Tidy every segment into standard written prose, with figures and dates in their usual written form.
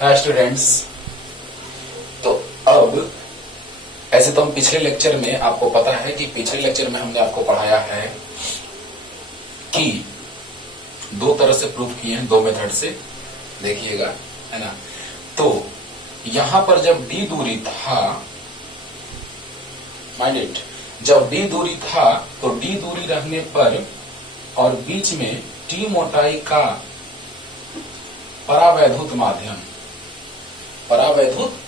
Students, तो अब ऐसे तो हम पिछले लेक्चर में, आपको पता है कि पिछले लेक्चर में हमने आपको पढ़ाया है कि दो तरह से प्रूफ किए हैं, दो मेथड से, देखिएगा, है ना। तो यहां पर जब d दूरी था, माइंड इट, जब d दूरी था तो d दूरी रखने पर और बीच में t मोटाई का परावैद्युत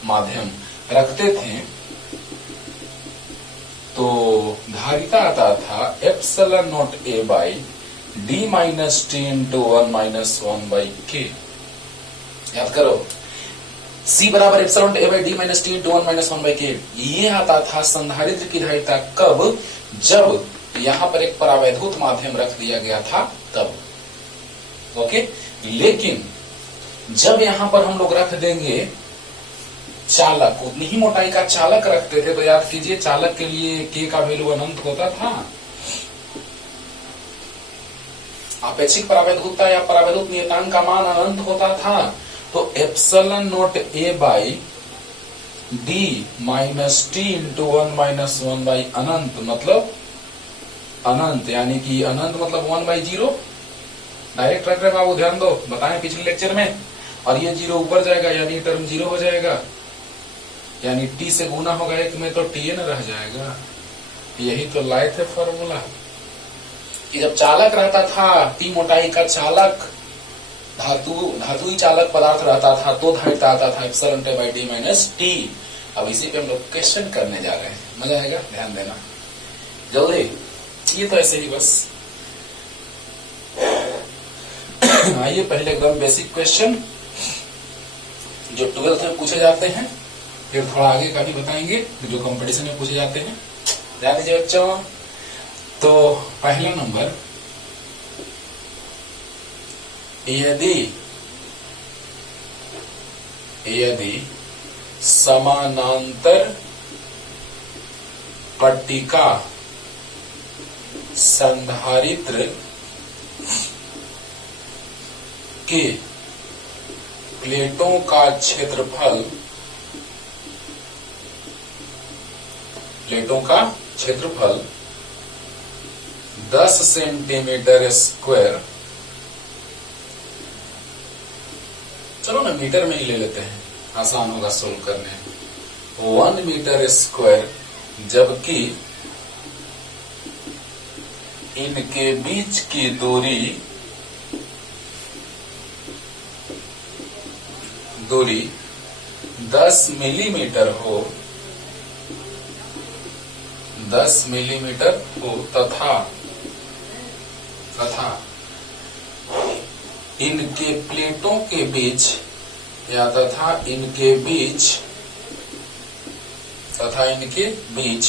माध्यम रखते थे तो धारिता आता था epsilon not a by d minus T into 1 minus 1 by के। याद करो, C बराबर epsilon a by d minus T into 1 minus 1 by के। ये आता था संधारित्र की धारिता कब? जब यहां पर एक परावैद्युत माध्यम रख दिया गया था तब। ओके, लेकिन जब यहां पर हम लोग रख देंगे चालक, उतनी ही मोटाई का चालक रखते थे, तो याद कीजिए चालक के लिए के का वैल्यू अनंत होता था। आपेक्षिक परावैद्युतता या परावैद्युत नियतांक का मान अनंत होता था। तो epsilon not a by d minus T into 1 minus 1 by अनंत, मतलब अनंत, यानी कि अनंत मतलब 1 बाई 0। डायरेक्ट रख रहे बाबू, ध्यान दो, बताएं पिछले लेक्चर में। और ये 0 ऊपर जाएगा यानी टर्म 0 हो जाएगा, यानी t से गुना होगा एक में तो tn रह जाएगा। यही तो लाए थे फॉर्मूला कि जब चालक रहता था, t मोटाई का चालक, धातुई चालक पदार्थ रहता था, तो धारिता आता था epsilon T by d minus T. अब इसी पे हम लोग क्वेश्चन करने जा रहे हैं, मजा आएगा, ध्यान देना जल्दी। ये तो ऐसे ही बस। आइए पहले एकदम बेसिक क्वेश्चन जो 12th में पूछे जाते हैं, फिर थोड़ा आगे का भी बताएंगे जो कंपटीशन में पूछे जाते हैं। ध्यान दीजिए बच्चों। तो पहला नंबर, यदि समानांतर पट्टिका संधारित्र के प्लेटों का क्षेत्रफल 10 सेंटीमीटर स्क्वायर, चलो ना मीटर में ही ले लेते हैं, आसान होगा सोल्व करने, 1 मीटर स्क्वायर, जबकि इनके बीच की दूरी 10 मिलीमीटर हो, तथा इनके प्लेटों के बीच तथा इनके बीच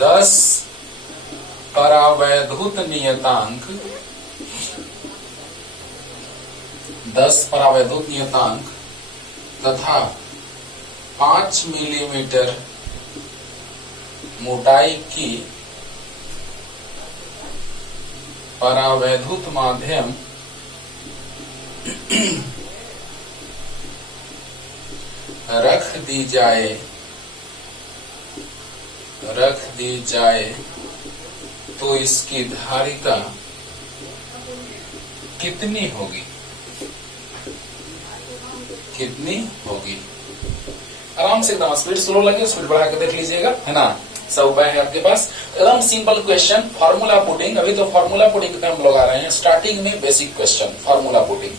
10 परावैद्युत नियतांक तथा 5 मिलीमीटर मोटाई की परावैद्युत माध्यम रख दी जाए तो इसकी धारिता कितनी होगी? आराम से, एकदम स्पीड स्लो लगे, स्पीड बढ़ा के देख लीजिएगा, है ना। सब उपाय है आपके पास, एकदम सिंपल क्वेश्चन, फार्मूला पुटिंग। अभी तो फार्मूला पुटिंग पे हम लोग आ रहे हैं, स्टार्टिंग में बेसिक क्वेश्चन, फार्मूला पुटिंग।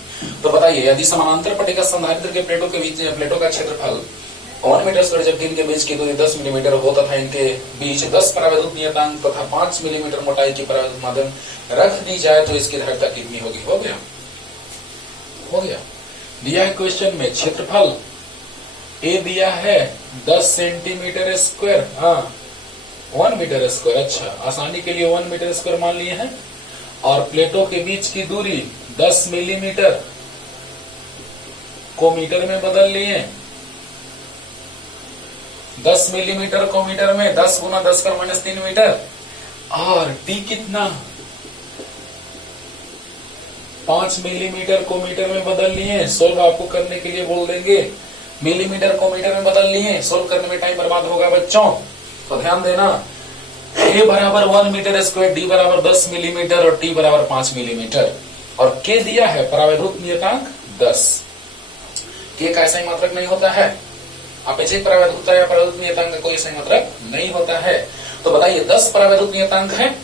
तो बताइए, यदि समानांतर पट्टिका संधारित्र के प्लेटों के बीच प्लेटों का क्षेत्रफल 1 मीटर स्क्वायर, जबकि इनके बीच की दूरी 10 मिलीमीटर हो तथा इनके बीच 10 परावैद्युत नियतांक तथा 5 मिलीमीटर मोटाई की परावैद्युत माध्यम रख दी जाए तो इसकी धारिता कितनी होगी? हो गया। दिया है क्वेश्चन में क्षेत्रफल ए दिया है 10 सेंटीमीटर स्क्वायर, हाँ 1 मीटर स्क्वायर। अच्छा, आसानी के लिए 1 मीटर स्क्वायर मान लिए हैं। और प्लेटों के बीच की दूरी 10 मिलीमीटर को मीटर में बदल लिए। 10 मिलीमीटर को मीटर में 10 गुना 10 पर -3 मीटर। और टी कितना? 5 मिलीमीटर को मीटर में बदल लिए, सोल्व आपको करने के लिए बोल देंगे। मिलीमीटर को मीटर में बदल लिए, सोल्व करने में टाइम बर्बाद होगा बच्चों, तो ध्यान देना। a बराबर 1 मीटर स्क्वायर, d बराबर 10 मिलीमीटर और t बराबर 5 मिलीमीटर, और k दिया है परावैद्युत नियतांक 10। k का ऐसा ही मात्रक नहीं होता है, अपेक्षित परावैद्युतता या परावैद्युत नियतांक का कोई सही मात्रक नहीं होता है। तो बताइए 10 परावैद्युत नियतांक है,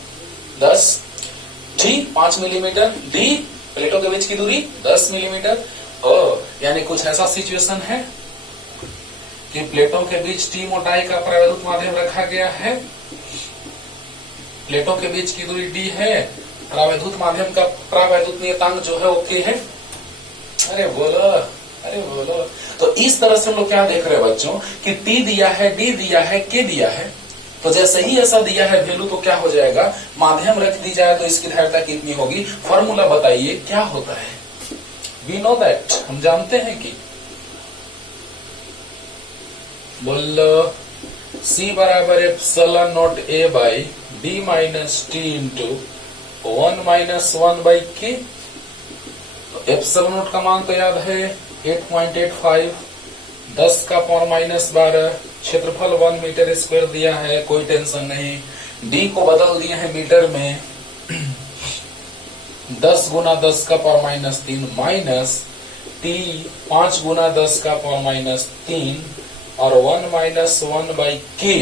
10 t 5 मिलीमीटर, d प्लेटों के बीच की दूरी 10 मिलीमीटर। यानी कुछ ऐसा सिचुएशन है कि प्लेटों के बीच टी मोटाई का परावैद्युत माध्यम रखा गया है, प्लेटों के बीच की दूरी d है, परावैद्युत माध्यम का परावैद्युत नियतांक जो है वो k है। अरे बोलो, अरे बोलो। तो इस तरह से हम लोग क्या देख रहे हैं बच्चों कि t दिया है, d दिया है, k दिया है, तो जैसे ही ऐसा दिया है वैल्यू तो क्या हो जाएगा, माध्यम रख दी जाए तो इसकी धारिता कितनी होगी, फॉर्मूला बताइए क्या होता है। वी नो दैट, हम जानते हैं कि बोलो C बराबर epsilon not A by D minus T into 1 minus 1 by के। एप्सिलॉन नॉट का मान तो याद है 8.85, 10 का पावर माइनस 12, क्षेत्रफल 1 मीटर स्क्वायर दिया है, कोई टेंशन नहीं। D को बदल दिए हैं मीटर में, 10 गुना 10 का पावर माइनस 3 माइनस T 5 गुना 10 का पावर माइनस 3 और 1 माइनस 1 बाई के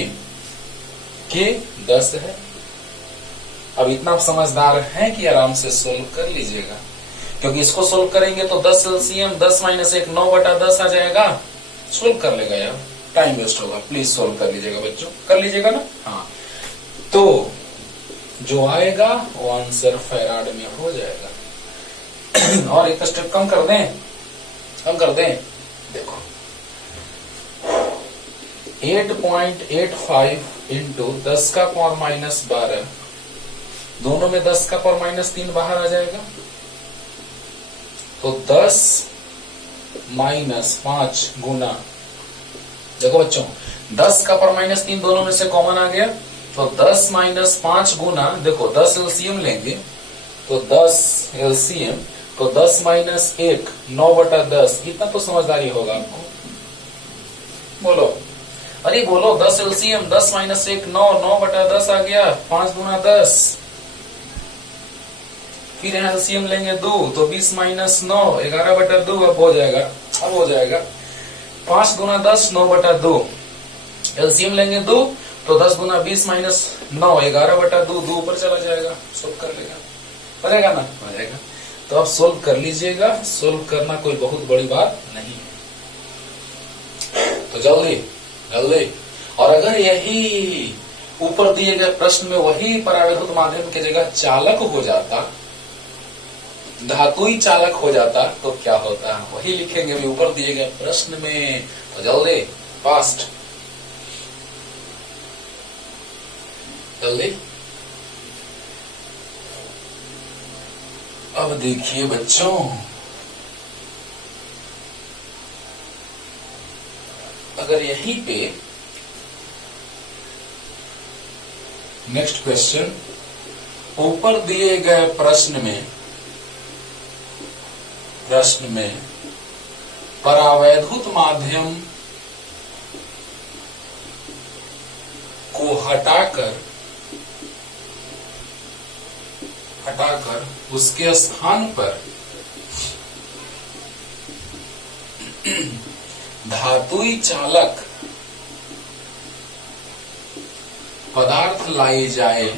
10 है। अब इतना समझदार है कि आराम से सोल्व कर लीजिएगा, क्योंकि इसको सोल्व करेंगे तो 10 एलसीएम 10 माइनस 1 9/10 आ जाएगा। सोल्व कर लेगा यार, टाइम वेस्ट होगा, प्लीज सोल्व कर लीजिएगा बच्चों, कर लीजिएगा ना। हाँ, तो जो आएगा वो आंसर फैराड में हो जाएगा। और एक स्टेप कम कर दें, कम कर दें, देखो 8.85 इंटू 10 का पावर माइनस 12, दोनों में 10 का पावर माइनस 3 बाहर आ जाएगा, तो 10 माइनस 5 गुना, देखो बच्चों 10 का पावर माइनस 3 दोनों में से कॉमन आ गया, तो 10 माइनस 5 गुना, देखो 10 एलसीएम लेंगे तो 10 एलसीएम, तो 10 माइनस 1 9/10, इतना तो समझदारी होगा आपको। बोलो, अरे बोलो 10 एलसीएम, 10 माइनस 1 9, 9/10 आ गया, 5 गुना 10, फिर यहाँ एलसीएम लेंगे 2, तो 20 माइनस 9 11/2, अब हो जाएगा, अब हो जाएगा 5 गुना 10 9/2, एलसीएम लेंगे 2, तो 10 गुना 20 माइनस 9 11/2, 2 ऊपर चला जाएगा, सोल्व कर लेगा, हो जाएगा ना, हो जाएगा। तो अब सोल्व कर लीजिएगा, सोल्व करना कोई बहुत बड़ी बात नहीं है, तो जल्दी जल्दी। और अगर यही ऊपर दिए गए प्रश्न में वही परावैद्युत माध्यम की जगह चालक हो जाता, धातुई चालक हो जाता, तो क्या होता, वही लिखेंगे भी ऊपर दिए गए प्रश्न में। तो जल्दी, फास्ट, जल्दी। अब देखिए बच्चों, अगर यहीं पे नेक्स्ट क्वेश्चन, ऊपर दिए गए प्रश्न में परावैद्युत माध्यम को हटाकर उसके स्थान पर धातुई चालक पदार्थ लाई जाए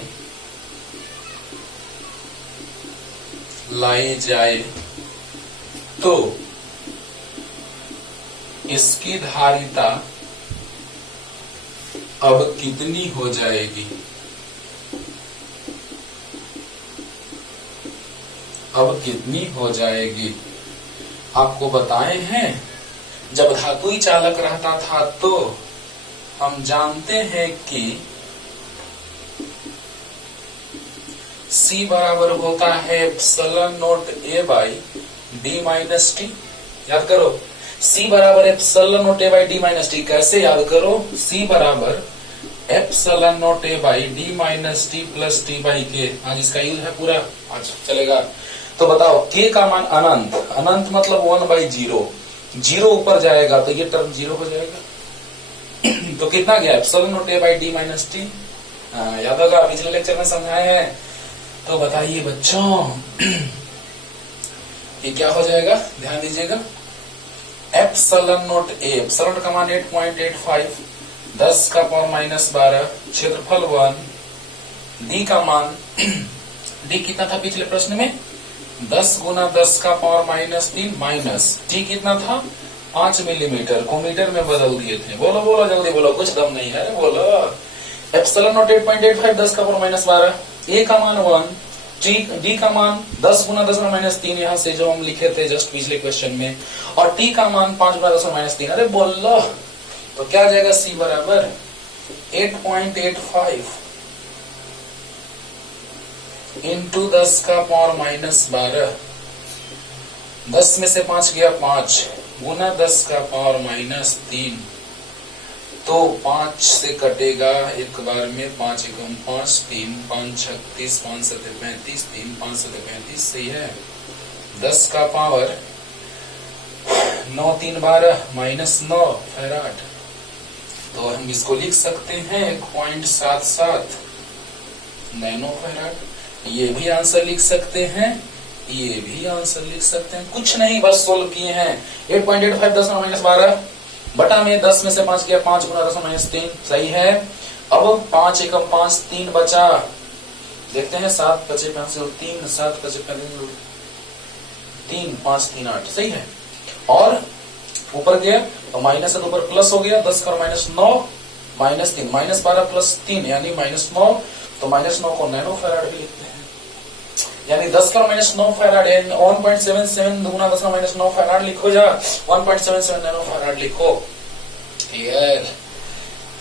तो इसकी धारिता अब कितनी हो जाएगी, अब कितनी हो जाएगी। आपको बताए हैं जब धातुई चालक रहता था तो हम जानते हैं कि C बराबर होता है epsilon not A by D minus T. याद करो, C बराबर epsilon not A by D minus T. कैसे याद करो, C बराबर epsilon not A by D minus T plus T by के। आज इसका यूज है पूरा, आज चलेगा। तो बताओ k का मान अनंत, अनंत मतलब 1/0, 0 ऊपर जाएगा तो ये टर्म 0 हो जाएगा। तो कितना गया epsilon not a by D minus T, याद होगा पिछले लेक्चर में समझाए हैं। तो बताइए बच्चों ये क्या हो जाएगा, ध्यान दीजिएगा। एप्सिलॉन नॉट a, एप्सिलॉन का मान 8.85, 10 का पावर माइनस 12, क्षेत्रफल 1, डी का मान डी कितना था पिछले प्रश्न में, 10 गुना 10 का पावर माइनस 3 माइनस टी कितना था 5 मिलीमीटर को मीटर में बदल दिए थे। बोलो बोलो जल्दी बोलो, कुछ दम नहीं है, बोलो। एप्सिलॉन नॉट 8.85, 10 का पावर माइनस 12, ए का मान 1, डी का मान 10 गुना 10 माइनस 3, यहाँ से जो हम लिखे थे जस्ट पिछले क्वेश्चन में, और टी का मान 5 गुना 10 माइनस 3। अरे बोलो, तो क्या आ जाएगा सी बराबर 8.85 इंटू 10 का पावर माइनस 12, 10 में से 5 गया 5 गुना 10 का पावर माइनस 3, तो 5 से कटेगा एक बार में, 5 एकम 5, 3 5 36, 5 7 35, 3 5 7 35, सही है। 10 का पावर 9 3 12 माइनस 9 फैराड, तो हम इसको लिख सकते हैं 1.77 नैनो फैराड। ये भी आंसर लिख सकते हैं, ये भी आंसर लिख सकते हैं, कुछ नहीं बस सोल्व किए हैं। 8.85 10 माइनस 12 बटा में 10 में से 5 गया 5 गुना 10 माइनस 3, सही है। अब 5 एकम 5, 3 बचा, देखते हैं 7 बचे 5 3, 7 बचे 3 5 3 8, सही है। और ऊपर गया तो माइनस है तो ऊपर प्लस हो गया, 10 का माइनस 9 माइनस 3, माइनस 12 प्लस 3 यानी माइनस 9, तो माइनस 9 को नैनो फैराड भी लिखते हैं, यानी 10 का माइनस 9 फैराड है। 1.77 गुना 10 का माइनस 9 फैराड लिखो, जा 1.77 नैनो फैराड लिखो यार,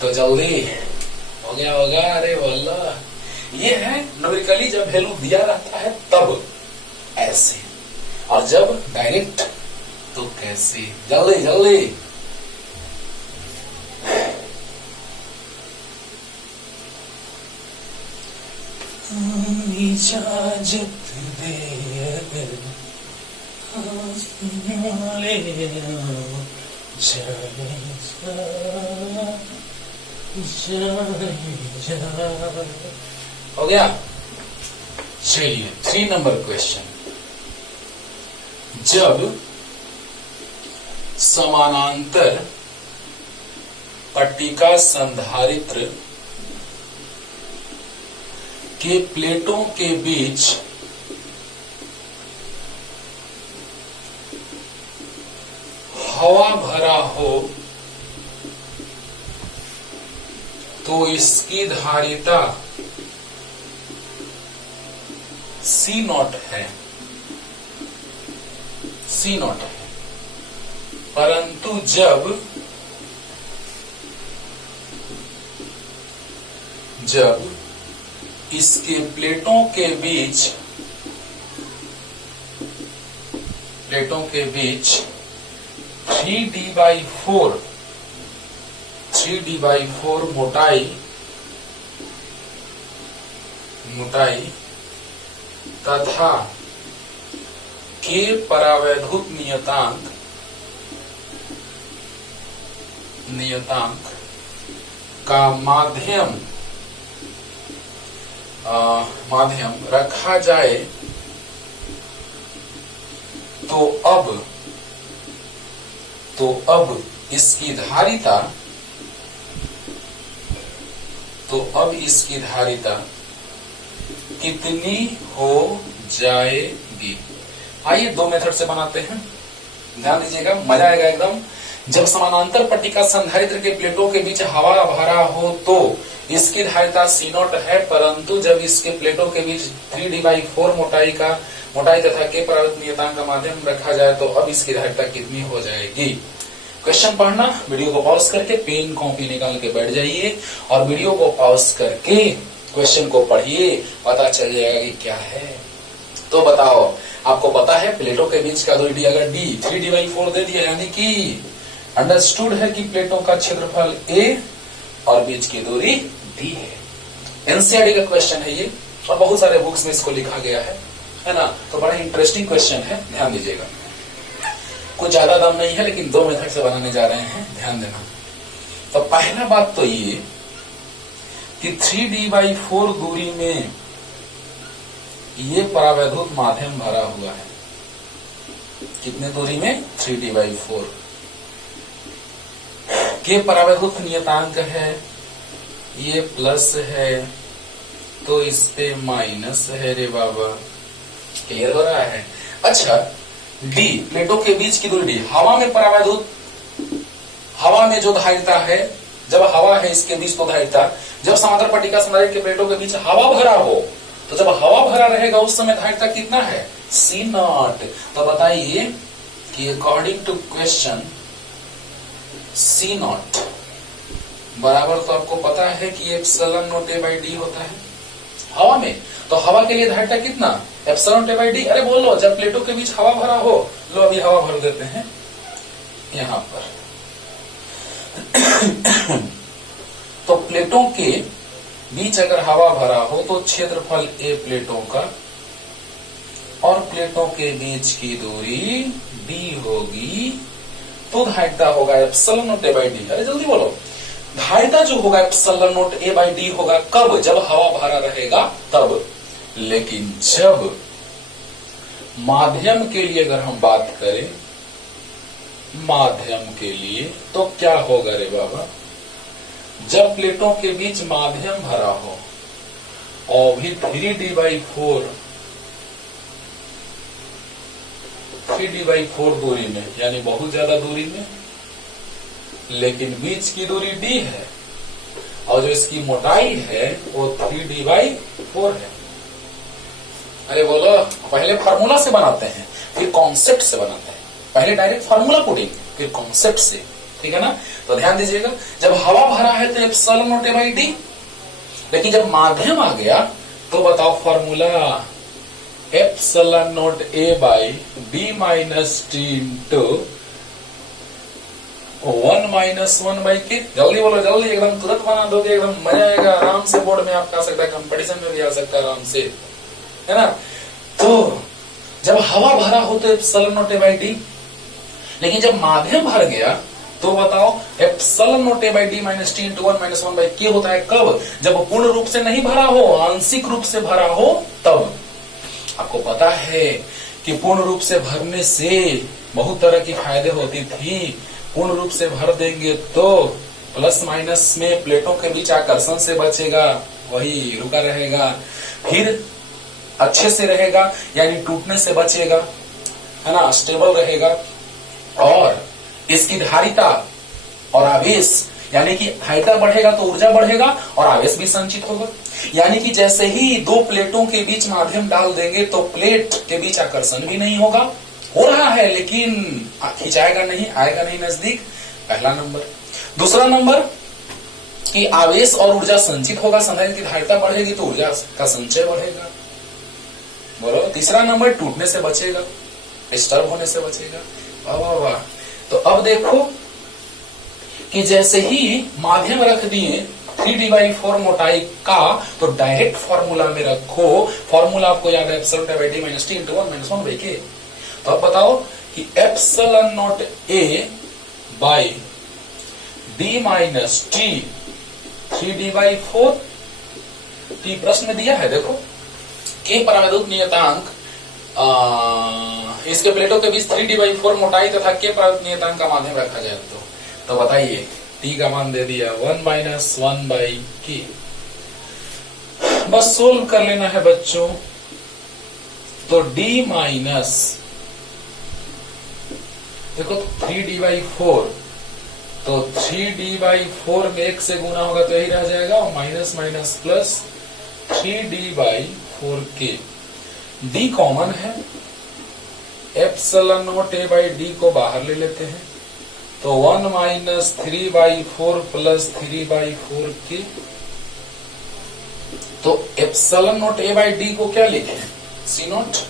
तो जल्दी हो गया होगा। अरे वाला ये है न्यूमेरिकली जब वैल्यू दिया रहता है तब ऐसे, और जब डायरेक्ट तो कैसे, जल्दी जल्दी। इजाजत दे हो गया। चलिए 3 नंबर क्वेश्चन, जब समानांतर पट्टिका संधारित्र के प्लेटों के बीच हवा भरा हो तो इसकी धारिता C0 है, C0 है, परंतु जब इसके प्लेटों के बीच 3D/4 मोटाई तथा के परावैद्युत नियतांक का माध्यम रखा जाए तो अब इसकी धारिता कितनी हो जाएगी। आइए 2 मेथड से बनाते हैं, ध्यान दीजिएगा, मजा आएगा एकदम। जब समानांतर पट्टिका संधारित्र के प्लेटों के बीच हवा भरा हो तो इसकी धारिता C0 है, परंतु जब इसके प्लेटों के बीच 3D/4 मोटाई तथा के परावैद्युत नियतांक का माध्यम रखा जाए तो अब इसकी धारिता कितनी हो जाएगी। क्वेश्चन पढ़ना, वीडियो को पॉज करके पेन कॉपी निकाल के बैठ जाइए और वीडियो को पॉज करके क्वेश्चन को पढ़िए, पता चल जाएगा कि क्या है। तो बताओ, आपको पता है प्लेटों के बीच का दूरी अगर D 3D/4 दे दिया, यानी कि अंडरस्टूड है कि प्लेटों का क्षेत्रफल A और बीच की दूरी D है। एनसीईआरटी का क्वेश्चन है ये, और बहुत सारे बुक्स में इसको लिखा गया है। है ना। तो बड़ा इंटरेस्टिंग क्वेश्चन है, ध्यान दीजिएगा। कुछ ज्यादा दम नहीं है, लेकिन 2 मेथड से बनाने जा रहे हैं, ध्यान देना। तो पहला बात तो ये कि 3d/4 दूरी में ये परावैद्युत माध्यम भरा हुआ है। कितने दूरी में? 3d/4 के परावैद्युत नियतांक है, ये प्लस है तो इस पे माइनस है रे बाबा। क्लियर हो रहा है? अच्छा, डी प्लेटों के बीच की दूरी डी, हवा में परावैद्युत, हवा में जो धारिता है, जब हवा है इसके बीच तो धारिता, जब समांतर पट्टिका संधारित्र के प्लेटों के बीच हवा भरा हो, तो जब हवा भरा रहेगा उस समय धारिता कितना है? C0। तो बताइए कि अकॉर्डिंग टू क्वेश्चन C0 बराबर, तो आपको पता है कि एप्सिलॉन नॉट A/D होता है हवा में। तो हवा के लिए धारिता कितना? Epsilon not A/D। अरे बोलो, जब प्लेटों के बीच हवा भरा हो, लो अभी हवा भर देते हैं यहां पर। तो प्लेटों के बीच अगर हवा भरा हो तो क्षेत्रफल A प्लेटों का और प्लेटों के बीच की दूरी D होगी, तो धारिता होगा एप्सिलॉन नॉट A/D। अरे जल्दी बोलो, धारिता जो होगा एप्सिलॉन नॉट A/D होगा कब? जब हवा भरा रहेगा तब। लेकिन जब माध्यम के लिए अगर हम बात करें, माध्यम के लिए, तो क्या होगा रे बाबा? जब प्लेटों के बीच माध्यम भरा हो और भी 3d/4 दूरी में, यानी बहुत ज्यादा दूरी में, लेकिन बीच की दूरी d है और जो इसकी मोटाई है वो 3d/4 है। अरे बोलो, पहले फार्मूला से बनाते हैं फिर कॉन्सेप्ट से बनाते हैं। पहले डायरेक्ट फार्मूला पुटिंग फिर कॉन्सेप्ट से, ठीक है ना। तो ध्यान दीजिएगा, जब हवा भरा है तो एप्सिलॉन नॉट A/D, लेकिन जब माध्यम आ गया तो बताओ formula, epsilon not A/D minus T into 1-1/K। जल्दी बोलो, जल्दी, एकदम तुरंत बना दोगे, एकदम मजा आएगा। आराम से बोर्ड में आपका आ सकता है, कंपटीशन में भी आ सकता है आराम से, है ना। तो जब हवा भरा हो तो एप्सिलॉन नॉट A/D, लेकिन जब माध्यम भर गया तो बताओ epsilon not A/D minus T into 1-1/K होता है कब? जब पूर्ण रूप से नहीं भरा हो, आंशिक रूप से भरा हो तब। आपको पता है कि पूर्ण रूप से भरने से बहुत तरह की फायदे होती थी। पूर्ण रूप से भर देंगे तो प्लस माइनस में प्लेटों के बीच आकर्षण से बचेगा, वही रुका रहेगा, फिर अच्छे से रहेगा यानी टूटने से बचेगा, है ना, स्टेबल रहेगा, और इसकी धारिता और आवेश, यानी कि धारिता बढ़ेगा तो ऊर्जा बढ़ेगा और आवेश भी संचित होगा। यानी कि जैसे ही दो प्लेटों के बीच माध्यम डाल देंगे तो प्लेट के बीच आकर्षण भी नहीं होगा, हो रहा है लेकिन खिंचाएगा नहीं, आएगा नहीं नजदीक, पहला नंबर। दूसरा नंबर कि आवेश और ऊर्जा संचित होगा, संधारित्र की धारिता बढ़ेगी तो ऊर्जा का संचय बढ़ेगा। बोलो, तीसरा नंबर टूटने से बचेगा, डिस्टर्ब होने से बचेगा। वाह वाह वाह। तो अब देखो कि जैसे ही माध्यम रख दिए 3d/4 मोटाई का, तो डायरेक्ट फॉर्मूला में रखो। फॉर्मूला आपको याद है, epsilon not A/D minus T into 1-1/K। तो अब बताओ कि epsilon not A/D minus T 3d/4, T प्रश्न में दिया है, देखो के परावैद्युत नियतांक, इसके प्लेटों के बीच 3d/4 मोटाई तथा के परावैद्युत नियतांक का माध्यम रखा जाए तो बताइए, T का मान दे दिया 1-1/K। बस सोल्व कर लेना है बच्चों। तो D माइनस, देखो 3d/4, तो 3d/4 में 1 से गुना होगा तो यही रह जाएगा, और minus minus plus 3d/4K। D common है, एप्सिलॉन नॉट A/D को बाहर ले लेते हैं, तो 1 माइनस 3/4 प्लस 3/4K। तो एप्सिलॉन नॉट A/D को क्या लिखें? C0।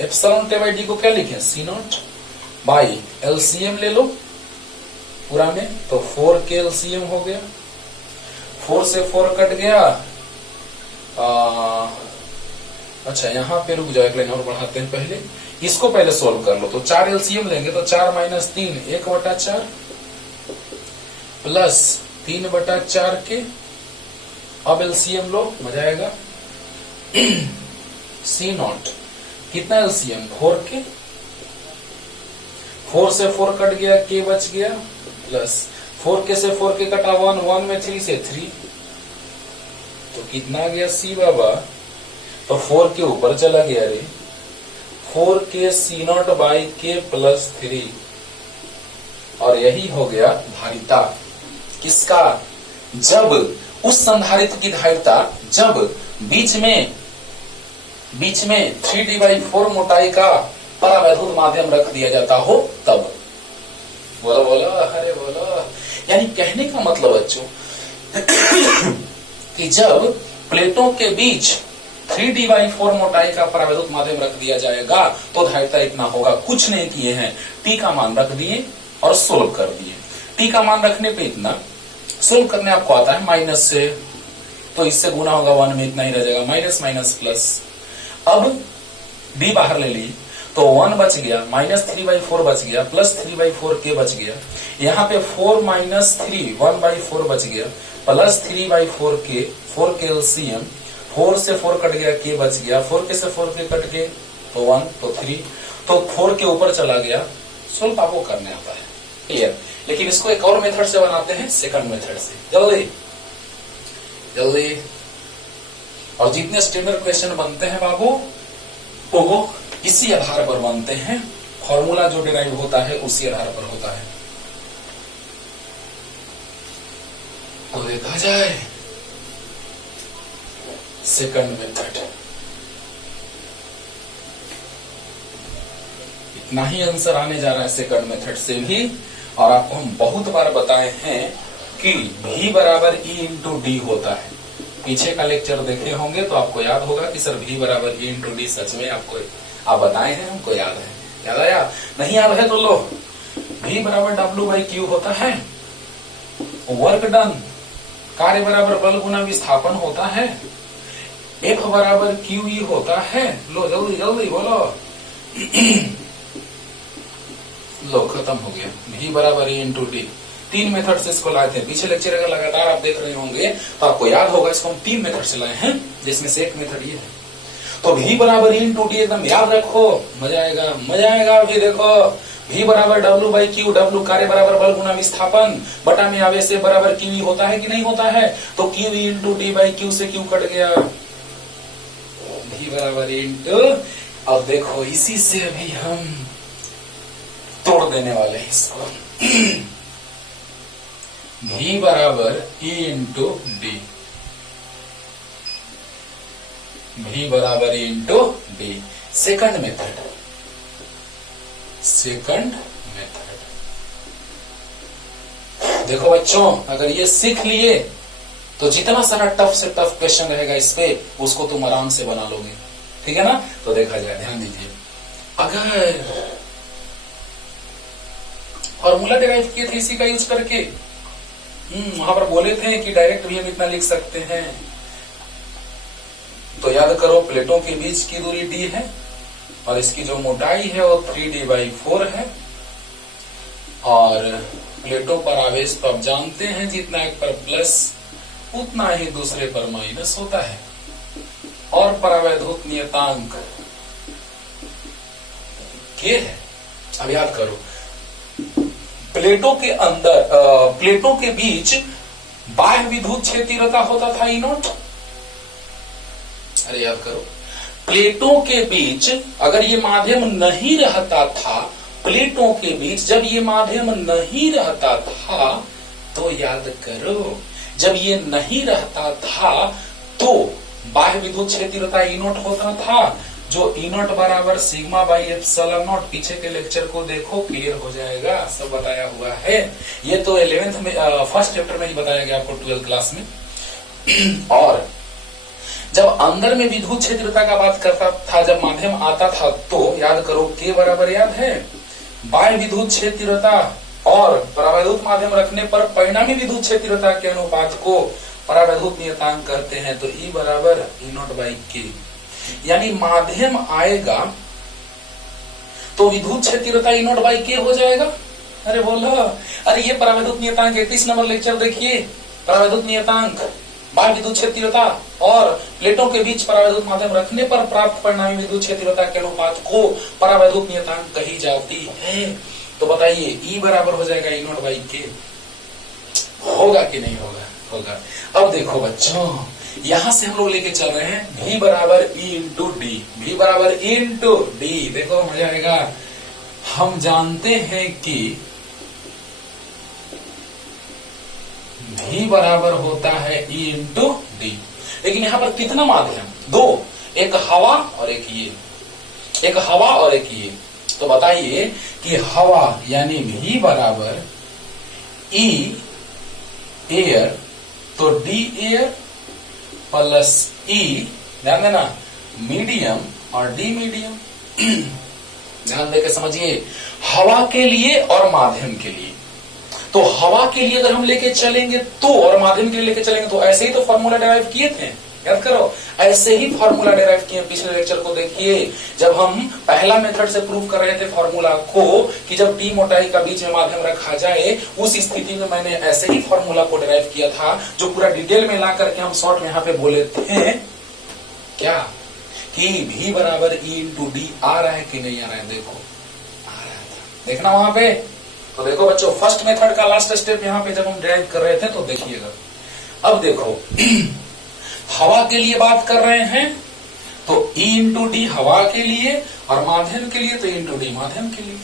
एप्सिलॉन नॉट A/D को क्या लिखें? C0 बाई LCM ले लो पूरा में, तो 4K LCM हो गया, 4 से 4 कट गया, अच्छा यहाँ पे रुक जाओ, एक लाइन और बढ़ाते हैं। पहले इसको पहले सोल्व कर लो। तो 4 एलसीएम लेंगे तो 4 माइनस 3 1/4 प्लस 3/4 के। अब एलसीएम लो, मजा आएगा। C0 कितना एलसीएम 4 के, 4 से 4 कट गया, के बच गया, प्लस 4 के से 4 के कटा 1, 1 में 3 से 3, तो कितना गया C बाबा। तो 4 के ऊपर चला गया रे, 4 के C0 बाई के प्लस 3, और यही हो गया धारिता किसका, जब उस संधारित्र की धारिता जब बीच में 3D/4 मोटाई का परावैद्युत माध्यम रख दिया जाता हो तब। बोलो बोलो, अरे बोलो। यानी कहने का मतलब बच्चों कि जब प्लेटों के बीच 3D/4 मोटाई का परावैद्युत माध्यम रख दिया जाएगा तो धारिता इतना होगा। कुछ नहीं किए हैं, टी का मान रख दिए और सोल्व कर दिए। टी का मान रखने पे इतना, सोल्व करने आपको आता है माइनस से, तो इससे गुना होगा 1 में, इतना ही रह जाएगा, माइनस माइनस प्लस। अब डी बाहर ले ली तो 1 बच गया, -3/4 बच गया, प्लस 3/4 के बच गया। यहाँ पे 4 माइनस 3 1/4 बच गया, प्लस 3/4 के, 4 के एलसीएम, 4 से 4 कट गया, के बच गया, 4 के से 4 के कट गए तो 1, तो 3, तो 4 के ऊपर चला गया। सोल्व आपको करने आता है, क्लियर। लेकिन इसको एक और मेथड से बनाते हैं, सेकंड मेथड से। जल्दी जल्दी। और जितने स्टैंडर्ड क्वेश्चन बनते हैं बाबू वो इसी आधार पर बनते हैं, फॉर्मूला जो डिराइव होता है उसी आधार पर होता है। तो देखा जाए सेकंड मेथड, इतना ही आंसर आने जा रहा है सेकंड मेथड से भी। और आपको हम बहुत बार बताए हैं कि V बराबर E इंटू डी होता है। पीछे का लेक्चर देखे होंगे तो आपको याद होगा कि सर V बराबर E इंटू डी सच में आपको आप बताए हैं, हमको याद है। याद आया? नहीं याद है तो लो, V बराबर W/Q होता है, वर्क डन कार्य बराबर बल गुना विस्थापन होता है, F बराबर QE होता है। लो जल्दी जल्दी बोलो। लो खत्म हो गया। V बराबर E इंटू डी। 3 मेथड से इसको लाए थे। पीछे लेक्चर अगर लगातार आप देख रहे होंगे तो आपको याद होगा इसको हम 3 मेथड से लाए हैं, जिसमें से एक मेथड ये है। तो V बराबर E इंटू डी एकदम याद रखो, मजा आएगा, मजा आएगा। अभी देखो V बराबर W/Q, W कार्य बराबर बल गुना विस्थापन बटा में आवेश से बराबर QE होता है कि नहीं होता है। तो QE इंटू D/Q से Q कट गया, V बराबर E इंटू। अब देखो इसी से अभी हम तोड़ देने वाले हैं इसको। V बराबर E इंटू डी, V बराबर E into D. Second method, second method. देखो बच्चों, अगर ये सीख लिए तो जितना सारा टफ से टफ क्वेश्चन रहेगा इस पे, उसको तुम आराम से बना लोगे, ठीक है ना। तो देखा जाए, ध्यान दीजिए। अगर फॉर्मूला डिराइव किए थे इसी का यूज करके, वहां पर बोले थे कि डायरेक्ट भी हम इतना लिख सकते हैं। तो याद करो, प्लेटों के बीच की दूरी d है और इसकी जो मोटाई है वो 3D/4 है। और प्लेटों पर आवेश तो आप जानते हैं, जितना एक पर प्लस उतना ही दूसरे पर माइनस होता है। और परावैद्युत नियतांक के है। अब याद करो, प्लेटों के अंदर प्लेटों के बीच बाह्य विद्युत क्षेत्रता होता था E0। अरे याद करो, प्लेटों के बीच अगर ये माध्यम नहीं रहता था, प्लेटों के बीच जब ये माध्यम नहीं रहता था, तो याद करो जब ये नहीं रहता था तो बाह्य विद्युत क्षेत्रता E0 होता था, जो E0 बराबर सिग्मा बाई एप्सिलॉन नॉट। पीछे के लेक्चर को देखो, क्लियर हो जाएगा, सब बताया हुआ है। ये तो 11th में फर्स्ट चैप्टर में ही बताया गया आपको, 12th क्लास में। और जब अंदर में विद्युत क्षेत्रता का बात करता था, जब माध्यम आता था, तो याद करो के बराबर याद है बाह्य विद्युत क्षेत्रता और परावैद्युत माध्यम रखने पर परिणामी विद्युत क्षेत्रता के अनुपात को परावैद्युत नियतांक कहते हैं। तो E बराबर E0/K। यानी माध्यम आएगा तो विद्युत क्षेत्रता ई नॉट बाई के हो जाएगा। अरे बोलो, अरे ये परावैद्युत नियतांक 31 नंबर लेक्चर देखिए, परावैद्युत नियतांक बाह्य विद्युत क्षेत्रता और प्लेटों के बीच परावैद्युत माध्यम रखने पर प्राप्त परिणामी विद्युत क्षेत्रता के अनुपात को परावैद्युत नियतांक कही जाती है। तो बताइए ई बराबर हो जाएगा ई नॉट बाई के, होगा कि नहीं होगा? होगा। अब देखो बच्चों, यहां से हम लोग लेके चल रहे हैं V बराबर E इंटू डी, V बराबर E इंटू डी। देखो मजा आएगा। हम जानते हैं कि V बराबर होता है E इंटू डी, लेकिन यहां पर कितना माध्यम? दो, एक हवा और एक ये, एक हवा और एक ये। तो बताइए कि हवा यानी V बराबर E एयर, तो डी एयर प्लस E, ध्यान देना, मीडियम और डी मीडियम। ध्यान देकर समझिए, हवा के लिए और माध्यम के लिए। तो हवा के लिए अगर हम लेके चलेंगे तो, और माध्यम के लिए लेके चलेंगे तो, ऐसे ही तो फॉर्मूला डिराइव किए थे, याद करो, ऐसे ही फॉर्मूला डिराइव किए। पिछले लेक्चर को देखिए, जब हम पहला मेथड से प्रूव कर रहे थे फॉर्मूला को कि जब डी मोटाई का बीच में माध्यम रखा जाए, उस स्थिति में मैंने ऐसे ही फॉर्मूला को डिराइव किया था, जो पूरा डिटेल में ला करके हम शॉर्ट में यहाँ पे बोले थे क्या कि V बराबर E इंटू डी आ रहा है कि नहीं आ रहा है? देखो आ रहा था, देखना वहां पे। तो देखो बच्चों, फर्स्ट मेथड का लास्ट स्टेप यहाँ पे जब हम डिराइव कर रहे थे तो देखिएगा। अब देखो हवा के लिए बात कर रहे हैं तो E इंटू डी हवा के लिए, और माध्यम के लिए तो E इंटू डी माध्यम के लिए।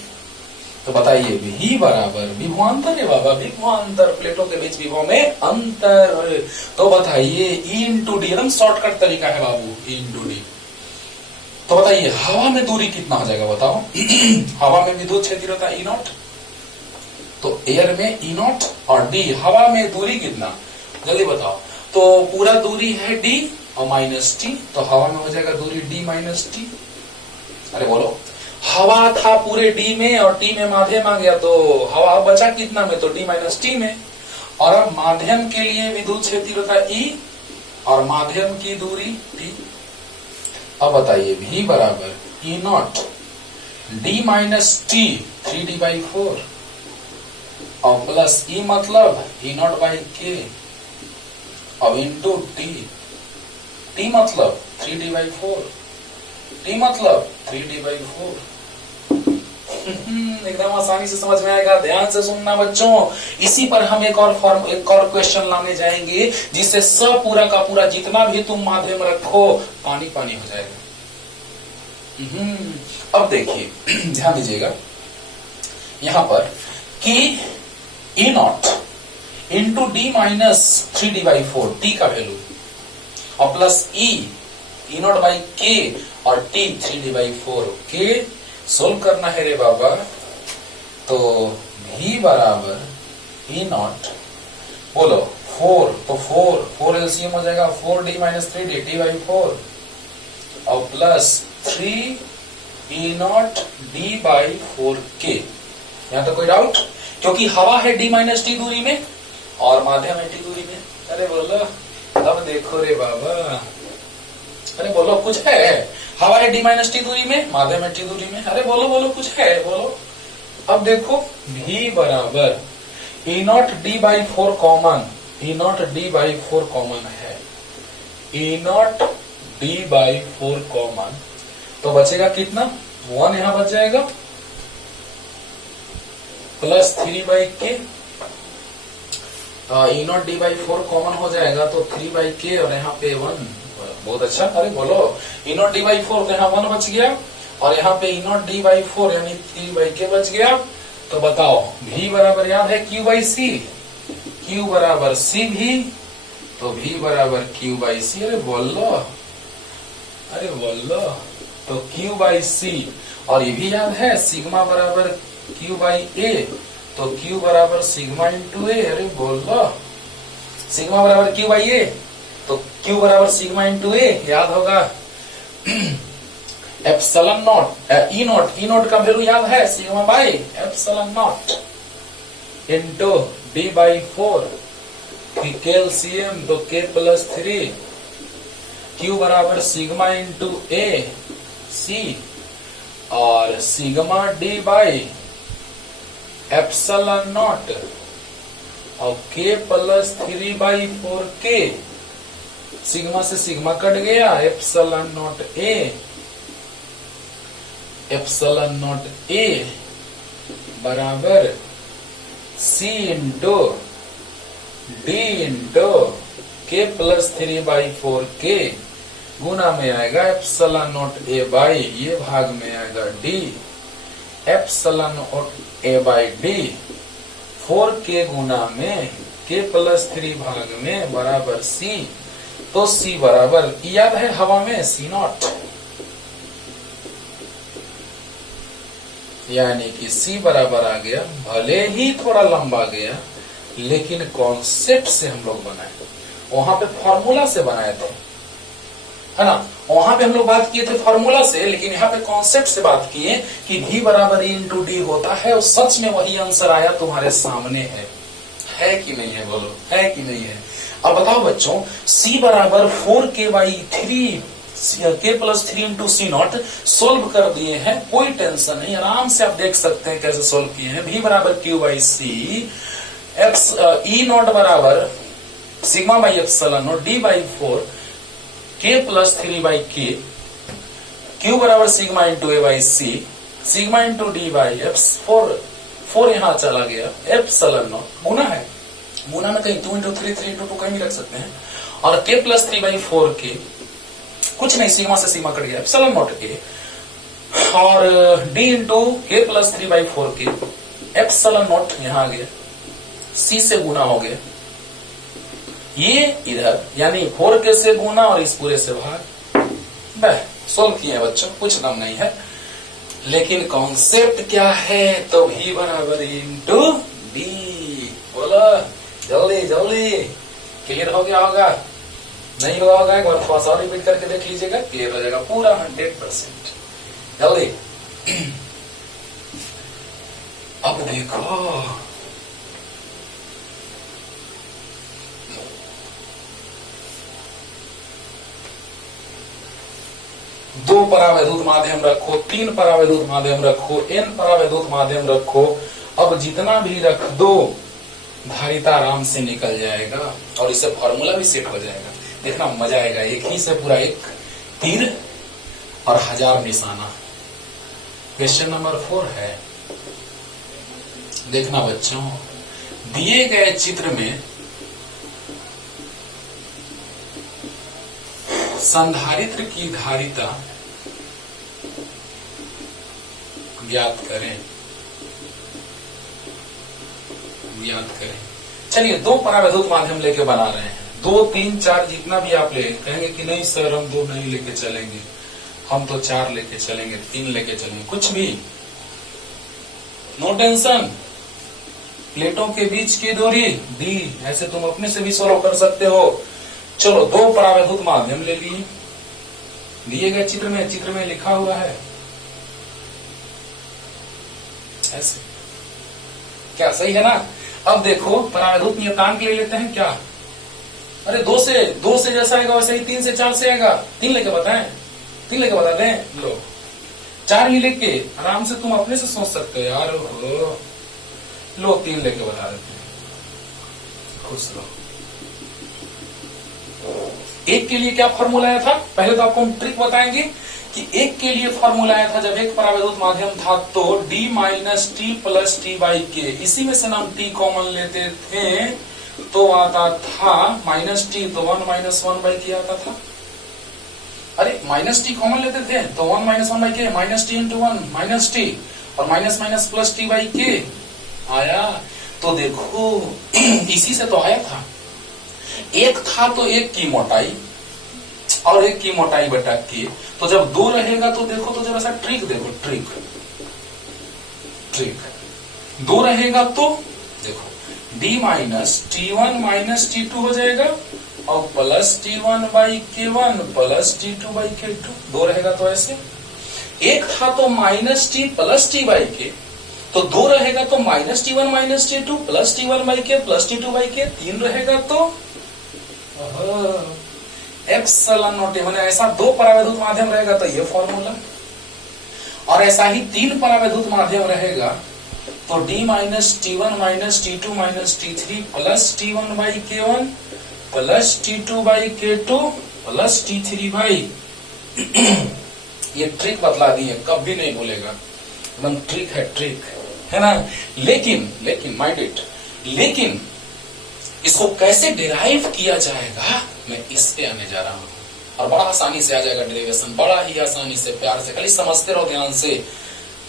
तो बताइए V बराबर विभवांतर है बाबा, विभवांतर, प्लेटों के बीच विभव में अंतर। तो बताइए E इंटू डी, एकदम शॉर्टकट तरीका है बाबू, E इंटू डी। तो बताइए हवा में दूरी कितना हो जाएगा बताओ? हवा में विद्युत क्षेत्रता E नॉट, तो एयर में E नॉट और डी, हवा में दूरी कितना जल्दी बताओ? तो पूरा दूरी है d और माइनस टी, तो हवा में हो जाएगा दूरी d माइनस टी। अरे बोलो, हवा था पूरे d में और t में माध्यम आ गया, तो हवा बचा कितना में? तो d माइनस टी में। और अब माध्यम के लिए विद्युत क्षेत्रता E और माध्यम की दूरी t। अब बताइए V बराबर E not d minus T 3d/4 और प्लस E मतलब E नॉट बाई के, अब इंटू टी मतलब 3d/4, टी मतलब 3d/4। एकदम आसानी से समझ में आएगा, ध्यान से सुनना बच्चों। इसी पर हम एक और क्वेश्चन लाने जाएंगे, जिससे सब पूरा का पूरा जितना भी तुम माध्यम रखो पानी पानी हो जाएगा। अब देखिए ध्यान दीजिएगा यहां पर कि E not into D minus 3d/4, T का वैल्यू, और प्लस E नॉट बाई के और टी 3d/4। के सोल्व करना है रे बाबा। तो V बराबर E नॉट, बोलो 4, तो 4 एलसीएम हो जाएगा 4d माइनस 3d t/4 और प्लस 3 E नॉट d/4 के। यहां तो कोई डाउट? क्योंकि हवा है d माइनस टी दूरी में और माध्यम है टी दूरी में। अरे बोलो, अब देखो रे बाबा, अरे बोलो कुछ है? हवा है d माइनस टी दूरी में, माध्यम है टी दूरी में। अरे बोलो बोलो कुछ है? बोलो। अब देखो V बराबर E not d/4 common, E not d/4 common है, E नॉट d/4 कॉमन, तो बचेगा कितना? 1 यहां बच जाएगा, plus 3/k, E not d/4 common हो जाएगा तो 3/k और यहाँ पे 1। बहुत अच्छा। अरे बोलो, E नॉट d/4 तो यहाँ 1 बच गया और यहाँ पे E नॉट d/4 यानी 3/k बच गया। तो बताओ V बराबर याद है Q/C, Q बराबर C भी, तो V बराबर Q/C। अरे बोलो, अरे बोलो, तो Q/C, और ये भी याद है सिग्मा बराबर Q/A, तो Q बराबर सिग्मा इंटू A। अरे बोलो, सिग्मा बराबर Q/A, तो Q बराबर सिग्मा इंटू A, याद होगा। एप्सिलॉन नॉट, E नॉट का वैल्यू याद है, sigma by epsilon not into d/4, KLCM तो K+3 Q बराबर सिग्मा इंटू ए सी और sigma D by epsilon not और K प्लस 3/4 K, सिग्मा से सिग्मा कट गया, एप्सिलॉन नॉट ए बराबर C into D into K plus 3/4 K गुना में आएगा epsilon not A by, ये भाग में आएगा D epsilon not A by D 4K गुना में K प्लस 3 भाग में बराबर C। तो C बराबर याद है हवा में C नॉट, यानी कि C बराबर आ गया। भले ही थोड़ा लंबा गया लेकिन कॉन्सेप्ट से हम लोग बनाए, वहां पे फॉर्मूला से बनाए थे, है ना। वहां पे हम लोग बात किए थे फॉर्मूला से, लेकिन यहाँ पे कॉन्सेप्ट से बात किए कि V बराबर E इंटू डी होता है, और सच में वही आंसर आया तुम्हारे सामने है कि नहीं है, बोलो है कि नहीं है। अब बताओ बच्चों, C बराबर 4K/3 K plus 3 into C naught solve कर दिए हैं, कोई टेंशन नहीं, आराम से आप देख सकते हैं कैसे सोल्व किए हैं। V बराबर Q/C, E नॉट बराबर sigma by epsilon not D/4 K plus 3/K, Q बराबर sigma into A/C, sigma into D/4 यहां चला गया, एप्सिलॉन नॉट गुना है, गुना में कहीं 2 इंटू 3 3 इंटू 2 कहीं भी रख सकते हैं, और K प्लस 3/4 K कुछ नहीं, सिग्मा से सिग्मा कट गया, एप्सिलॉन नॉट K और D into K plus 3/4 K, epsilon not यहां आ गया, C से गुना हो गया, ये इधर यानी 4K से गुना और इस पूरे से भाग। सोल्व किए हैं बच्चों, कुछ कम नहीं है, लेकिन कॉन्सेप्ट क्या है, तो V बराबर इंटू डी। बोलो जल्दी जल्दी, क्लियर हो गया होगा, नहीं हुआ होगा एक बार थोड़ा सा रिपीट करके देख लीजिएगा, क्लियर हो जाएगा पूरा 100%। जल्दी अब देखो, दो परावैद्युत माध्यम रखो, 3 परावैद्युत माध्यम रखो, n परावैद्युत माध्यम रखो, अब जितना भी रख दो धारिता आराम से निकल जाएगा और इससे फॉर्मूला भी सेट हो जाएगा। देखना मजा आएगा, एक ही से पूरा एक तीर और 1000 निशाना। क्वेश्चन नंबर 4 है, देखना बच्चों, दिए गए चित्र में संधारित्र की धारिता ज्ञात करें। चलिए, 2 परावैद्युत माध्यम लेके बना रहे हैं, 2 3 4 जितना भी आप ले, कहेंगे कि नहीं सर हम 2 नहीं लेके चलेंगे, हम तो 4 लेके चलेंगे, 3 लेके चलेंगे, कुछ भी नो टेंशन। प्लेटों के बीच की दूरी D, ऐसे तुम अपने से भी सोल्व कर सकते हो। चलो, 2 परावैद्युत माध्यम ले लिए, दिए गए चित्र में लिखा हुआ है ऐसे, क्या सही है ना। अब देखो, परावैद्युत नियतांक ले लेते हैं क्या, अरे 2 से जैसा आएगा वैसे ही 3 से 4 से आएगा। 3 लेके बताएं, 3 लेके बता दें, लो 4 ही लेके आराम से तुम अपने से सोच सकते हो यार, लो 3 लेके बता देते हैं, खुश रहो। एक के लिए क्या फॉर्मूला आया था, पहले तो आपको हम ट्रिक बताएंगे कि एक के लिए फॉर्मूला आया था, जब एक परावैद्युत माध्यम था तो D minus T plus T/K, इसी में से हम T कॉमन लेते थे तो आता था माइनस टी, तो 1 माइनस 1/K आता था। अरे माइनस टी कॉमन लेते थे तो 1 minus 1/K, minus T into 1 minus T, और माइनस माइनस प्लस T/K आया। तो देखो इसी से तो आया था, एक था तो एक की मोटाई और एक की मोटाई बटा K, तो जब 2 रहेगा तो देखो, तो जब ऐसा ट्रिक देखो, ट्रिक 2 रहेगा तो देखो D minus T1 minus T2 हो जाएगा और प्लस T1/K1 प्लस T2/K2, 2 रहेगा तो ऐसे। एक था तो माइनस T प्लस T/K, तो 2 रहेगा तो minus T1 minus T2 plus T1/K plus T2/K, 3 रहेगा तो एप्सिलॉन नॉट ए, मैंने ऐसा 2 परावैद्युत माध्यम रहेगा तो ये फॉर्मूला, और ऐसा ही 3 परावैद्युत माध्यम रहेगा तो d minus T1 minus T2 minus T3 plus T1 by K1 plus T2 by K2 plus T3 by ये ट्रिक बतला दी है, कभी नहीं भूलेगा, एकदम ट्रिक है ना। लेकिन माइंड इट, लेकिन इसको कैसे डिराइव किया जाएगा मैं इस पे आने जा रहा हूं, और बड़ा आसानी से आ जाएगा डेरिवेशन, बड़ा ही आसानी से, प्यार से, खाली समझते रहो ध्यान से,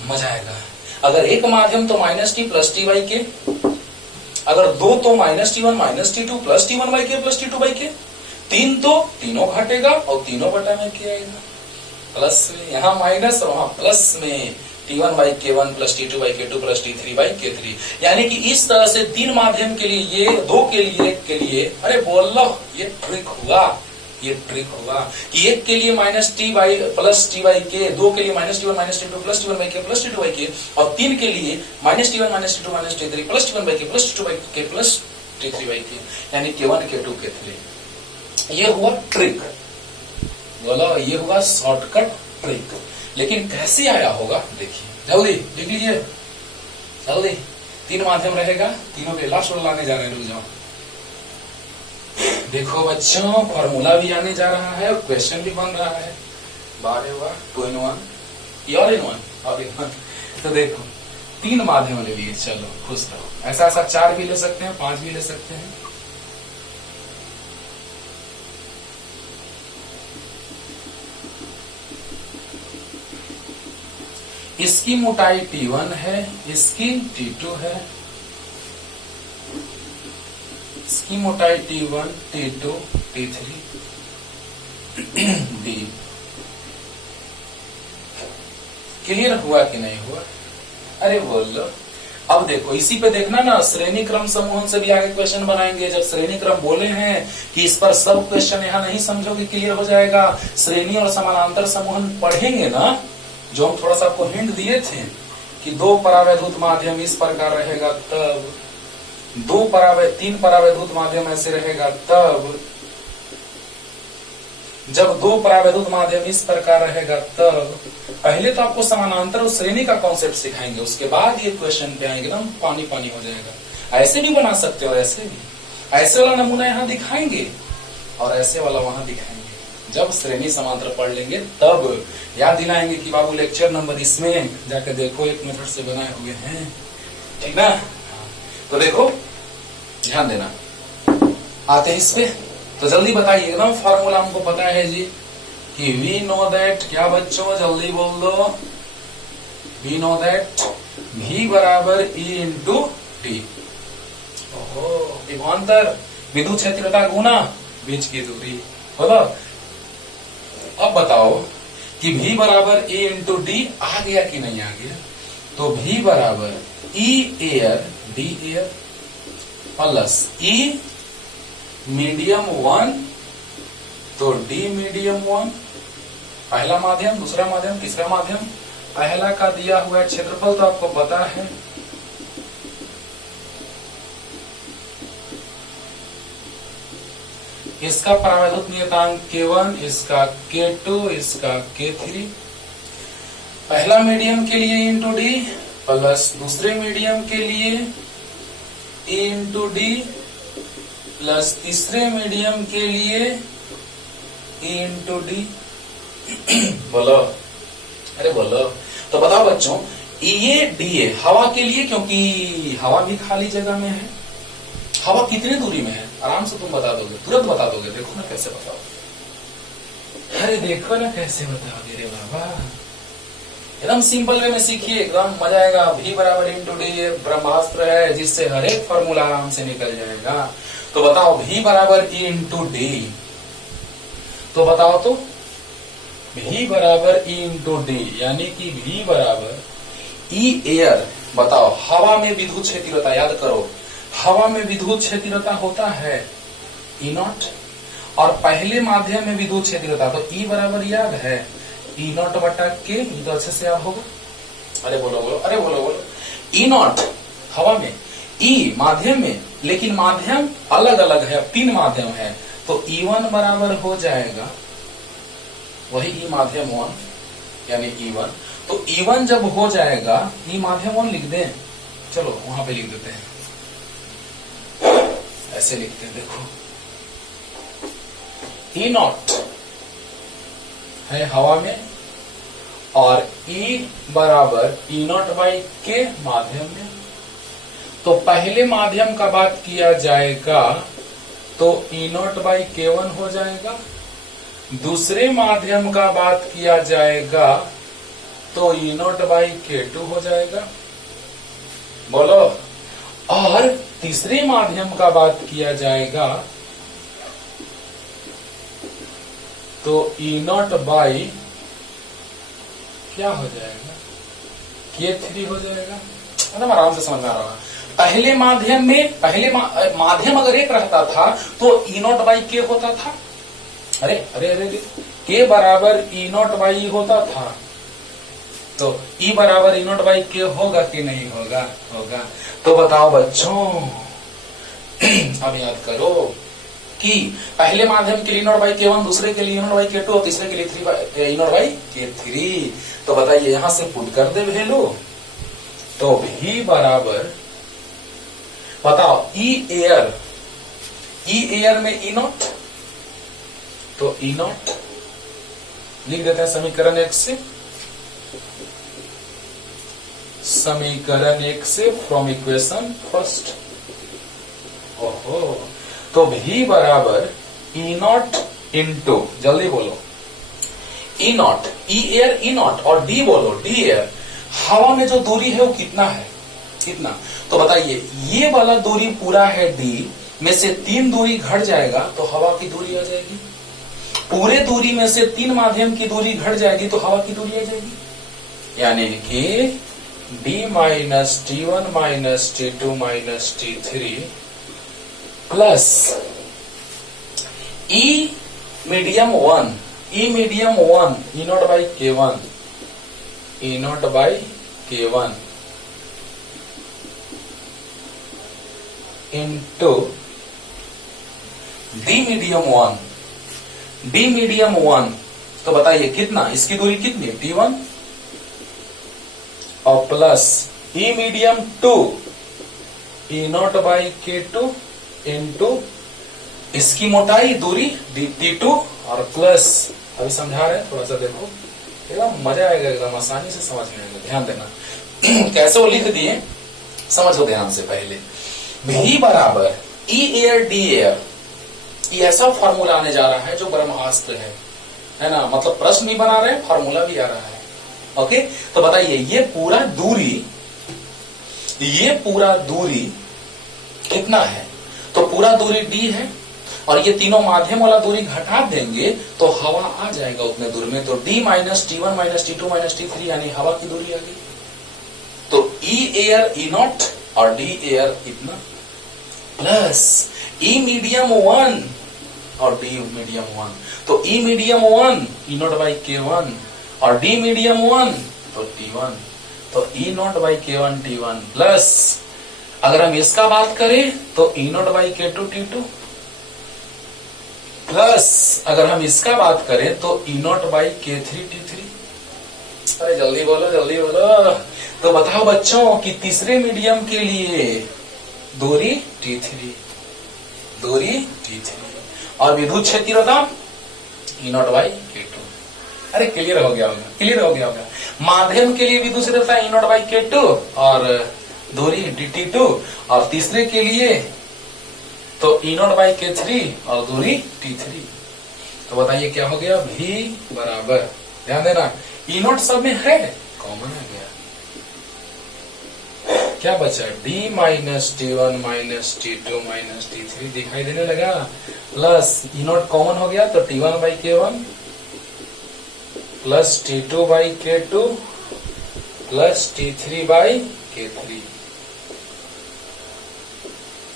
मजा आएगा। अगर एक माध्यम तो minus T plus T by के, अगर 2 तो minus T1 minus T2 plus T1 by के प्लस T2 बाई के, 3 तो तीनों घटेगा और तीनों बटा में क्या आएगा प्लस में, यहाँ माइनस और वहां प्लस में T1 by K1 plus T2 by K2 plus T3 by K3। यानी कि इस तरह से 3 माध्यम के लिए ये, 2 के लिए, 1 के लिए, अरे बोल लो, ये ट्रिक हुआ कि 1 के लिए minus T by plus T by के, 2 के लिए minus T1 minus T2 plus T1 by के प्लस T2 बाई के, और 3 के लिए minus T1 minus T2 minus T3 plus T1 by के प्लस T2 बाई के प्लस T3 बाई के, यानी K1 K2 K3। ये हुआ ट्रिक, बोलो ये हुआ शॉर्टकट ट्रिक। लेकिन कैसे आया होगा देखिए, जल्दी लिख लीजिए, जल्दी। 3 माध्यम रहेगा, तीनों के लास्ट वाला लाने जा रहे हैं, रुक जाओ। देखो बच्चों, फॉर्मूला भी आने जा रहा है और क्वेश्चन भी बन रहा है, 12 हुआ 2 in 1 और इन वन। तो देखो 3 माध्यम ले लिए, चलो खुश रहो। ऐसा 4 भी ले सकते हैं, 5 भी ले सकते हैं। इसकी मोटाई T1 है, इसकी T2 है, इसकी मोटाई T1 T2 T3 D। Clear हुआ कि नहीं हुआ? अरे बोल लो। अब देखो इसी पे देखना ना, श्रेणी क्रम समूहन से भी आगे क्वेश्चन बनाएंगे। जब श्रेणी क्रम बोले हैं कि इस पर सब क्वेश्चन यहाँ नहीं समझोगे, क्लियर हो जाएगा। श्रेणी और समानांतर समूहन पढ़ेंगे ना, जो हम थोड़ा सा आपको हिंट दिए थे कि 2 परावैद्युत माध्यम इस प्रकार रहेगा तब, 3 परावैद्युत माध्यम ऐसे रहेगा तब, जब 2 परावैद्युत माध्यम इस प्रकार रहेगा तब। पहले तो आपको समानांतर और श्रेणी का कॉन्सेप्ट सिखाएंगे, उसके बाद ये क्वेश्चन पे आएंगे, एकदम पानी पानी हो जाएगा। ऐसे भी बना सकते हो, ऐसे भी, ऐसे वाला नमूना यहाँ दिखाएंगे और ऐसे वाला वहां दिखाएंगे। जब श्रेणी समांतर पढ़ लेंगे तब याद दिलाएंगे कि बाबू लेक्चर नंबर इसमें जाकर देखो, एक मेथड से बनाए हुए हैं, ठीक ना। तो देखो ध्यान देना, आते हैं इस पे, तो जल्दी बताइए, एकदम फॉर्मूला हमको पता है जी कि वी नो दैट, क्या बच्चों जल्दी बोल दो, वी नो दैट V बराबर E इंटू टी। ओहो, विभवांतर, विद्युत क्षेत्रता गुना बीच की दूरी, बोलो। अब बताओ कि V बराबर A इंटू डी आ गया कि नहीं आ गया? तो V बराबर E air D air plus E medium 1 तो D मीडियम 1, पहला माध्यम, दूसरा माध्यम, तीसरा माध्यम। पहला का दिया हुआ क्षेत्रफल तो आपको पता है, इसका परावैद्युत नियतांक K1, इसका K2, इसका K3। पहला मीडियम के लिए इंटू डी प्लस दूसरे मीडियम के लिए E इंटू डी प्लस तीसरे मीडियम के लिए E इंटू डी। बोलो, अरे बोलो। तो बताओ बच्चों, ये डी हवा के लिए, क्योंकि हवा भी खाली जगह में है। हवा कितनी दूरी में है? आराम से तुम बता दोगे, तुरंत बता दोगे। देखो ना कैसे बताओ, अरे देखो ना कैसे बताओगे रे बाबा, एकदम सिंपल वे में सीखिए, एकदम मजा आएगा। V बराबर इंटू डी ब्रह्मास्त्र है, जिससे हर एक फॉर्मूला आराम से निकल जाएगा। तो बताओ V बराबर E इंटू डी, तो बताओ तो V बराबर E इंटू डी, यानी कि V बराबर E एयर। बताओ हवा में विद्युत क्षेत्रता, याद करो हवा में विद्युत क्षेत्रता होता है E नॉट, और पहले माध्यम में विद्युत क्षेत्रता तो E बराबर याद है E नॉट बटा के, ये तो अच्छे से याद होगा। अरे बोलो बोलो, अरे बोलो बोलो। E नॉट हवा में, E माध्यम में, लेकिन माध्यम अलग अलग है, 3 माध्यम है तो E1 बराबर हो जाएगा वही ई माध्यम 1 यानी E1। तो E1 जब हो जाएगा, ई माध्यम 1 लिख दें, चलो वहां पे लिख देते हैं, ऐसे लिखते हैं, देखो E0 है हवा में और E बराबर E0 बाई के माध्यम में। तो पहले माध्यम का बात किया जाएगा तो E0 बाई K1 हो जाएगा, दूसरे माध्यम का बात किया जाएगा तो E0 बाई K2 हो जाएगा, बोलो। और तीसरे माध्यम का बात किया जाएगा तो E0 बाई क्या हो जाएगा, K3 हो जाएगा। मतलब आराम से समझ में आ रहा है। पहले माध्यम में माध्यम अगर एक रहता था तो E0 बाई K होता था, अरे अरे अरे K बराबर E0 बाई होता था, तो E बराबर E0 बाई K होगा कि नहीं होगा? होगा। तो बताओ बच्चों, अब याद करो कि पहले माध्यम के लिए E0 बाई K1, दूसरे के लिए E0 बाई K2 और तीसरे के लिए E0 बाई K3। तो बताइए यहां से पुट कर दे वैल्यू, तो V बराबर बताओ E एयर में E0, तो E0 लिख देते हैं समीकरण 1 से, समीकरण 1 से फ्रॉम इक्वेशन फर्स्ट। ओहो, तो V बराबर E0 इंटू, जल्दी बोलो, E0, E एयर E0 और D बोलो, D एयर। हवा में जो दूरी है वो कितना है? कितना? तो बताइए, ये वाला दूरी पूरा है D में से 3 दूरी घट जाएगा तो हवा की दूरी आ जाएगी, पूरे दूरी में से 3 माध्यम की दूरी घट जाएगी तो हवा की दूरी आ जाएगी, यानी कि D minus T1 minus T2 minus T3 plus E medium 1 E0 by K1, E0 by K1 into D medium 1, तो बताइए कितना, इसकी दूरी कितनी है? T1 और plus E medium 2 E0 by K2 into इसकी मोटाई दूरी T2 और प्लस, अभी समझा रहे हैं, थोड़ा सा देखो, एकदम मजा आएगा, एकदम आसानी से समझ में आएगा। ध्यान देना कैसे वो लिख दिए, समझो ध्यान से। पहले V बराबर E एयर D एयर, ये ऐसा फॉर्मूला आने जा रहा है जो ब्रह्मास्त्र है ना, मतलब प्रश्न भी बना रहे हैं, फॉर्मूला भी आ रहा है। ओके, तो बताइए ये पूरा दूरी कितना है? तो पूरा दूरी D है और ये तीनों माध्यम वाला दूरी घटा देंगे तो हवा आ जाएगा उतने दूर में, तो D minus T1 minus T2 minus T3 यानी हवा की दूरी आ गई। तो E एयर E0 और D एयर इतना प्लस E मीडियम 1 और D मीडियम 1, तो E medium 1 E0 by K1 और D मीडियम 1 तो T1, तो E0 by K1 T1 plus अगर हम इसका बात करें तो E0 by K2 T2 plus अगर हम इसका बात करें तो E0 बाई K3 T3। अरे जल्दी बोलो जल्दी बोलो। तो बताओ बच्चों कि तीसरे मीडियम के लिए दूरी T3 और विद्युत क्षेत्रता E0 बाई K2। अरे क्लियर हो गया होगा। माध्यम के लिए विद्युत क्षेत्रता E0 बाई K2 और दूरी T2, और तीसरे के लिए तो E0 बाई K3 और दूरी T3। तो बताइए क्या हो गया? V बराबर, ध्यान देना E0 सब में है, कॉमन आ गया, क्या बचा? D minus T1 minus T2 minus T3 दिखाई देने लगा, प्लस E0 कॉमन हो गया तो T1 by K1 plus T2 by K2 plus T3 by K3।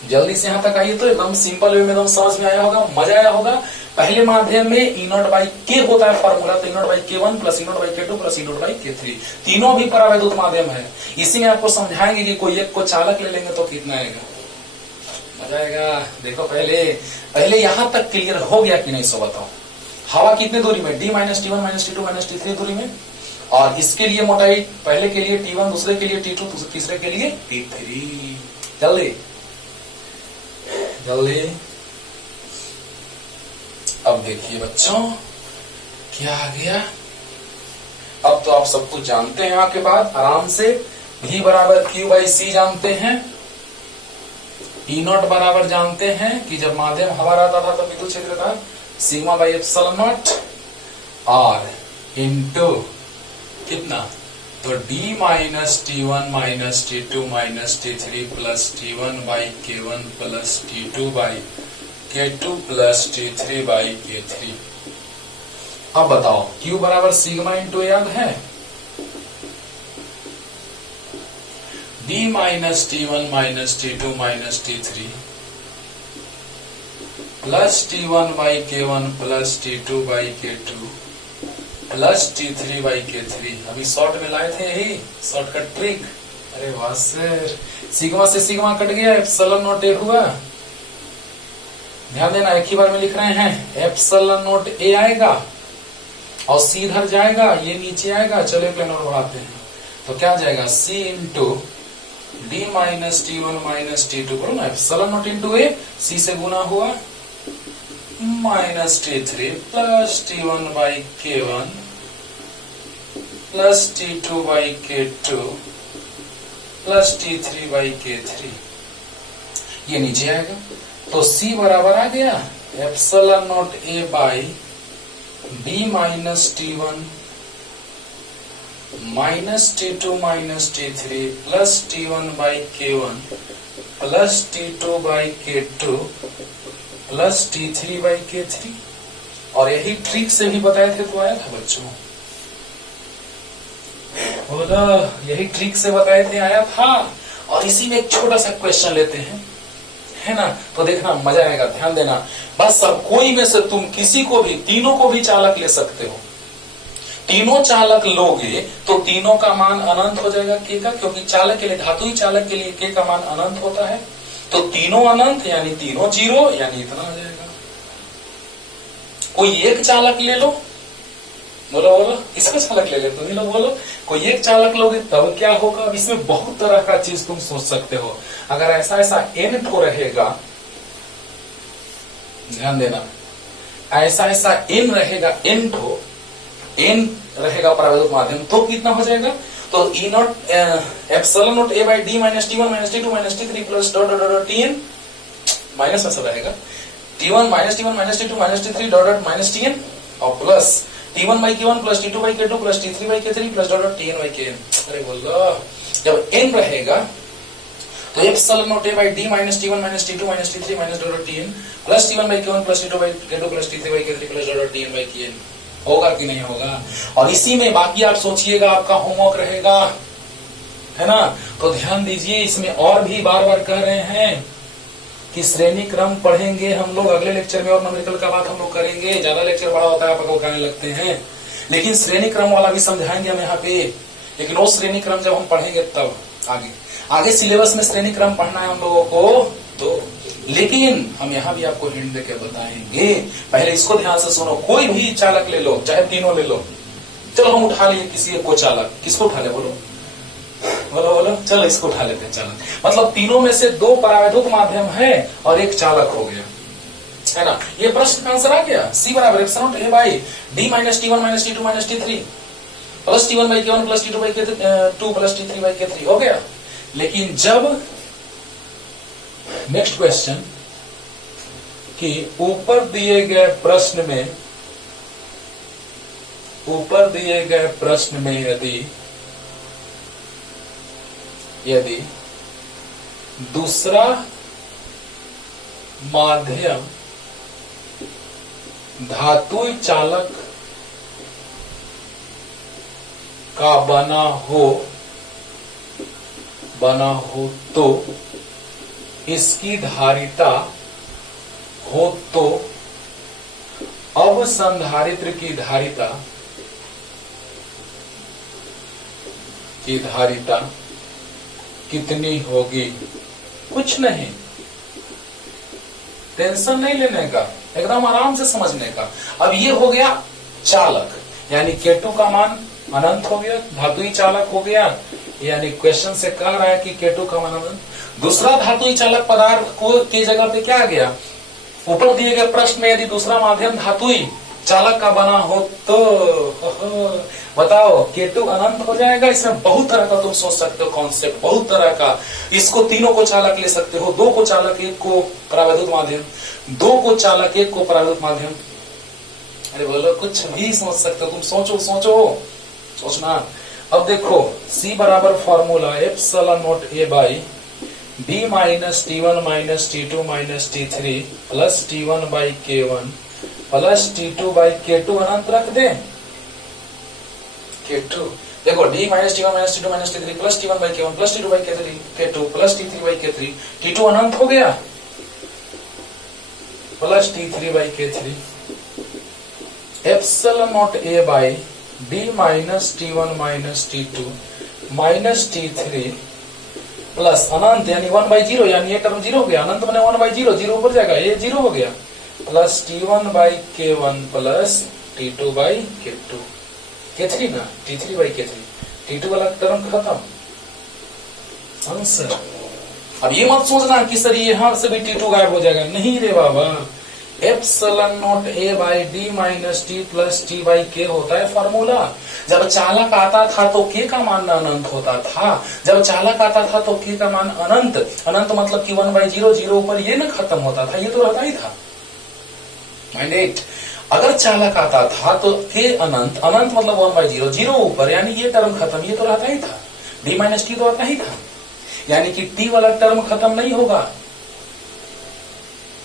जल्दी से यहां तक आइए तो एकदम सिंपल वे में एकदम समझ में आया होगा, मजा आया होगा। पहले माध्यम में E0 बाई K होता है फॉर्मूला, तो E0 by K1 plus E0 by K2 plus E0 by K3, तीनों भी परावैद्युत माध्यम है। इसी में आपको समझाएंगे कि कोई एक को चालक ले लेंगे तो कितना आएगा। मजा आएगा। देखो पहले यहां तक क्लियर हो गया कि नहीं, सो बताओ। हवा कितने दूरी में, d minus T one minus T two minus T three दूरी में, और इसके लिए मोटाई पहले के लिए T1, दूसरे के लिए T2, तीसरे के लिए T3। जल्दी जल्दी। अब देखिए बच्चों क्या आ गया। अब तो आप सब कुछ जानते हैं। यहाँ के बाद आराम से V बराबर Q बाई C जानते हैं, E0 बराबर जानते हैं कि जब माध्यम हवा रहता था तो विद्युत क्षेत्र था सिग्मा बाई एप्सिलॉन नॉट, और इनटू कितना, तो d minus T1 minus T2 minus T3 plus T1 by K1 plus T2 by K2 plus T3 by K3। अब बताओ Q बराबर सिग्मा इंटू याद है, d minus T1 minus T2 minus T3 plus T1 by K1 plus T2 by K2 plus T3 by K3। अभी short में लाए थे यही शॉर्टकट ट्रिक। अरे वाह सर, सिग्मा से सिग्मा कट गया, एप्सिलॉन नॉट ए हुआ। ध्यान देना, एक ही बार में लिख रहे हैं। एप्सिलॉन नॉट ए आएगा और सी इधर जाएगा, ये नीचे आएगा। चलिए प्लेन और बढ़ाते हैं, तो क्या जाएगा, C into D minus T1 minus T2, बोलो ना, epsilon not into A, C से गुना हुआ, minus T3 plus T1 by K1 plus T2 by K2 plus T3 by K3, ये नीचे आएगा। तो C बराबर आ गया epsilon not A by D minus T1 minus T2 minus T3 plus T1 by K1 plus T2 by K2 plus T3 by K3। और यही trick से भी बताए थे तो आया था बच्चों, बोला यही ट्रिक से बताए थे, आया था। और इसी में एक छोटा सा क्वेश्चन लेते हैं, है ना, तो देखना मजा आएगा। ध्यान देना बस। अब कोई में से तुम किसी को भी, तीनों को भी चालक ले सकते हो। तीनों चालक लोगे तो तीनों का मान अनंत हो जाएगा k का, क्योंकि चालक के लिए, धातुई चालक के लिए k का मान अनंत होता है। तो तीनों अनंत यानी तीनों जीरो, यानी इतना आ जाएगा। कोई एक चालक ले लो, बोलो बोलो, किसका चालक ले ले, तुम ही लोग बोलो। कोई एक चालक लोगे तब क्या होगा। अब इसमें बहुत तरह का चीज तुम सोच सकते हो। अगर ऐसा ऐसा n ठो रहेगा, ध्यान देना, ऐसा ऐसा n रहेगा, n ठो n रहेगा प्रावेदक माध्यम, तो कितना हो जाएगा, तो E not epsilon not A by D minus T1 minus T2 minus T3 plus dot dot dot Tn, minus ऐसा रहेगा T1 minus T1 minus T2 minus T3 dot dot minus Tn, और plus T1 by K1 plus T2 by K2 plus T3 by K3 plus dot dot Tn by Kn। अरे बोलो, जब n रहेगा तो epsilon not A by D minus T1 minus T2 minus T3 minus dot dot Tn plus T1 by K1 plus T2 by K2 plus T3 by K3 plus dot dot Tn by Kn। होगा कि नहीं होगा। और इसी में बाकी आप सोचिएगा, आपका होमवर्क रहेगा, है ना। तो ध्यान दीजिए, इसमें और भी बार बार कह रहे हैं कि श्रेणी क्रम पढ़ेंगे हम लोग अगले लेक्चर में, और न्यूमेरिकल का बात हम लोग करेंगे। ज्यादा लेक्चर बड़ा होता है, आप कहने लगते हैं, लेकिन श्रेणी क्रम वाला भी समझाएंगे हम यहाँ पे। लेकिन वो श्रेणी क्रम जब हम पढ़ेंगे तब आगे सिलेबस में श्रेणी क्रम पढ़ना है हम लोगों को, तो लेकिन हम यहाँ भी आपको हिंट देके बताएंगे। पहले इसको ध्यान से सुनो। कोई भी चालक ले लो, चाहे तीनों ले लो। चलो हम उठा लिए किसी एक को चालक, किसको उठा ले, बोलो बोलो बोलो, चलो इसको उठा लेते हैं चालक। मतलब तीनों में से दो परावैद्युत माध्यम है और एक चालक हो गया, है ना। ये प्रश्न का आंसर आ गया। C बराबर epsilon A by D minus T1 minus T2 minus T3 plus T1 by K1 plus T2 by K2 plus T3 by K3 हो गया। लेकिन जब नेक्स्ट क्वेश्चन कि ऊपर दिए गए प्रश्न में यदि दूसरा माध्यम धातुई चालक का बना हो तो इसकी धारिता हो, तो अब संधारित्र की धारिता कितनी होगी। कुछ नहीं, टेंशन नहीं लेने का, एकदम आराम से समझने का। अब ये हो गया चालक, यानी K2 का मान अनंत हो गया, धातुई चालक हो गया, यानी क्वेश्चन से कह रहा है कि K2 का मान अनंत। दूसरा धातुई चालक पदार्थ को की जगह पे क्या आ गया, ऊपर दिए गए प्रश्न में यदि दूसरा माध्यम धातुई चालक का बना हो तो बताओ K2 अनंत हो जाएगा। इसमें बहुत तरह का तुम सोच सकते हो कॉन्सेप्ट, बहुत तरह का। इसको तीनों को चालक ले सकते हो, दो को चालक, एक को परावैद्युत माध्यम, दो को चालक, एक को परावैद्युत माध्यम। अरे बोलो कुछ भी सोच सकते हो तुम, सोचो सोचो सोचना। अब देखो C बराबर formula epsilon not A by D minus T1 minus T2 minus T3 plus T1 by K1 plus T2 by K2 अनंत रख दे। K2 देखो D minus T1 minus T2 minus T3 plus T1 by K1 plus T2 by K2 plus T3 by K3, T2 अनंत हो गया, plus T3 by K3 epsilon not A by D minus T1 minus T2 minus T3 plus अनंत यानी 1/0, यानी ये term 0 हो गया, अनंत बने 1/0, 0 ऊपर जाएगा, ये 0 हो गया, plus T1 by K1 plus T2 by K2, K3 ना, T3 बाई K3, T2 वाला टर्म खत्म आंसर। अब ये मत सोचना कि सर यहां से भी T2 गायब हो जाएगा, नहीं रे बाबा। Epsilon not A by D minus T plus T by K होता है फॉर्मूला। जब चालक आता था तो K का मान अनंत होता था, जब चालक आता था तो K का मान अनंत, अनंत मतलब कि 1/0, 0 ऊपर ये ना खत्म होता था, ये तो रहता ही था। माइंड इट, अगर चालक आता था तो K अनंत, अनंत मतलब 1/0, 0 ऊपर, यानी ये टर्म खत्म, ये तो रहता ही था। D माइनस T तो आता ही था, यानी कि T वाला टर्म खत्म नहीं होगा,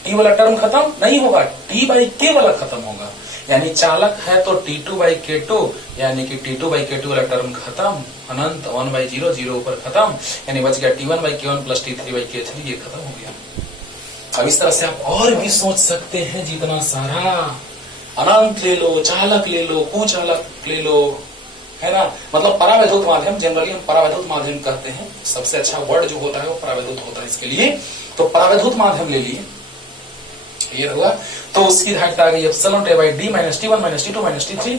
T वाला टर्म खत्म नहीं होगा, T बाई K वाला खत्म होगा। यानी चालक है तो T2 बाई K2, यानी कि T2 बाई K2 वाला टर्म खत्म, अनंत 1/0, 0 ऊपर खत्म, यानी बच गया T1 by K1 plus T3 by K3, ये खत्म हो गया। अब इस तरह से आप और भी सोच सकते हैं जितना सारा, अनंत ले लो, चालक ले लो, कुचालक ले लो, है ना। मतलब परावैद्युत माध्यम, जनरली हम परावैद्युत माध्यम कहते हैं, सबसे अच्छा वर्ड जो होता है वो परावैद्युत होता है इसके लिए। तो परावैद्युत माध्यम ले लिए, ये हुआ, तो उसकी धारिता आ गई epsilon A by D minus T1 minus T2 minus T3।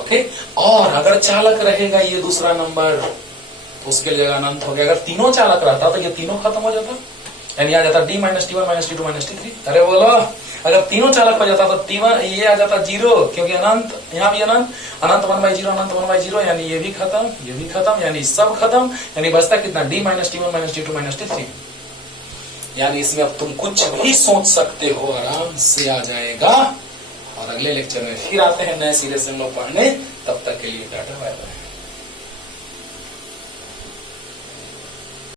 Okay, और अगर चालक रहेगा ये दूसरा नंबर तो उसके लिए अनंत हो गया। अगर तीनों चालक रहता तो ये तीनों खत्म हो जाता, यानी आ जाता D minus T1 minus T2 minus T3। अरे बोलो, अगर तीनों चालक हो जाता तो T1 ये आ जाता 0, क्योंकि अनंत, यहाँ भी अनंत, अनंत 1/0, अनंत 1/0, यानी ये भी खत्म, ये भी खत्म, यानी सब खत्म, यानी बचता कितना D minus T1 minus T2 minus T3। यानी इसमें अब तुम कुछ भी सोच सकते हो, आराम से आ जाएगा। और अगले लेक्चर में फिर आते हैं नए सिरे से हम लोग पढ़ने, तब तक के लिए टाटा बाय बाय।